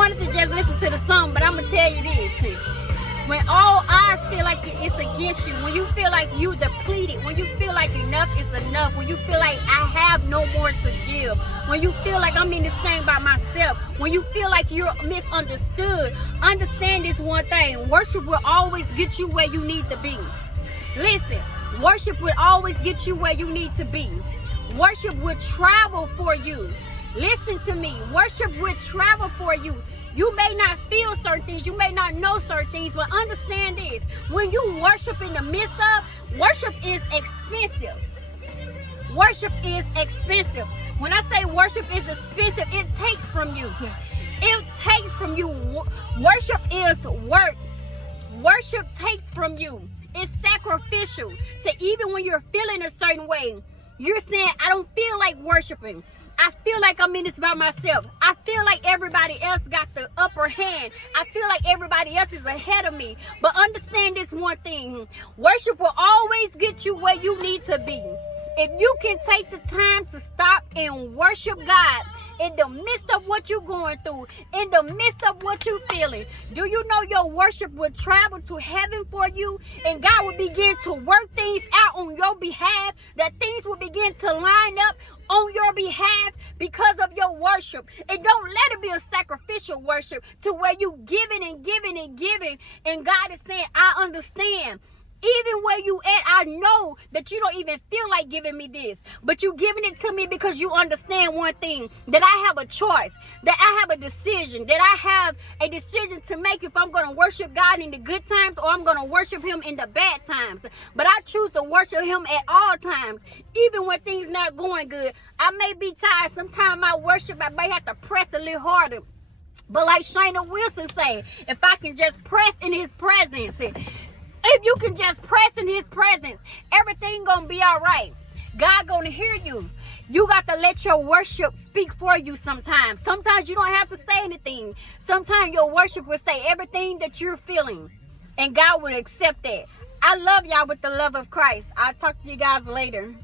wanted to just listen to the song, but I'm going to tell you this. When all odds feel like it's against you, when you feel like you depleted, when you feel like enough is enough, when you feel like I have no more to give, when you feel like I'm in this thing by myself, when you feel like you're misunderstood, understand this one thing. Worship will always get you where you need to be. Listen, worship will always get you where you need to be. Worship will travel for you. Listen to me. Worship will travel for you. You may not feel certain things, you may not know certain things, but understand this. When you worship in the midst of, worship is expensive. Worship is expensive. When I say worship is expensive, it takes from you. It takes from you. Worship is work. Worship takes from you. It's sacrificial. To even when you're feeling a certain way, you're saying, I don't feel like worshiping. I feel like I'm in this by myself. I feel like everybody else got the upper hand. I feel like everybody else is ahead of me. But understand this one thing. Worship will always get you where you need to be. If you can take the time to stop and worship God in the midst of what you're going through, in the midst of what you're feeling, do you know your worship will travel to heaven for you? And God will begin to work things out on your behalf, that things will begin to line up on your behalf because of your worship. And don't let it be a sacrificial worship to where you giving and giving and giving, and God is saying, I understand. Even where you at, I know that you don't even feel like giving me this, but you giving it to me because you understand one thing, that I have a choice, that I have a decision, that I have a decision to make if I'm going to worship God in the good times or I'm going to worship him in the bad times. But I choose to worship him at all times, even when things not going good. I may be tired. Sometimes my worship, I may have to press a little harder. But like Shayna Wilson say, if I can just press in his presence, if you can just press in his presence, everything gonna be all right. God gonna hear you. You got to let your worship speak for you sometimes. Sometimes you don't have to say anything. Sometimes your worship will say everything that you're feeling, and God will accept that. I love y'all with the love of Christ. I'll talk to you guys later.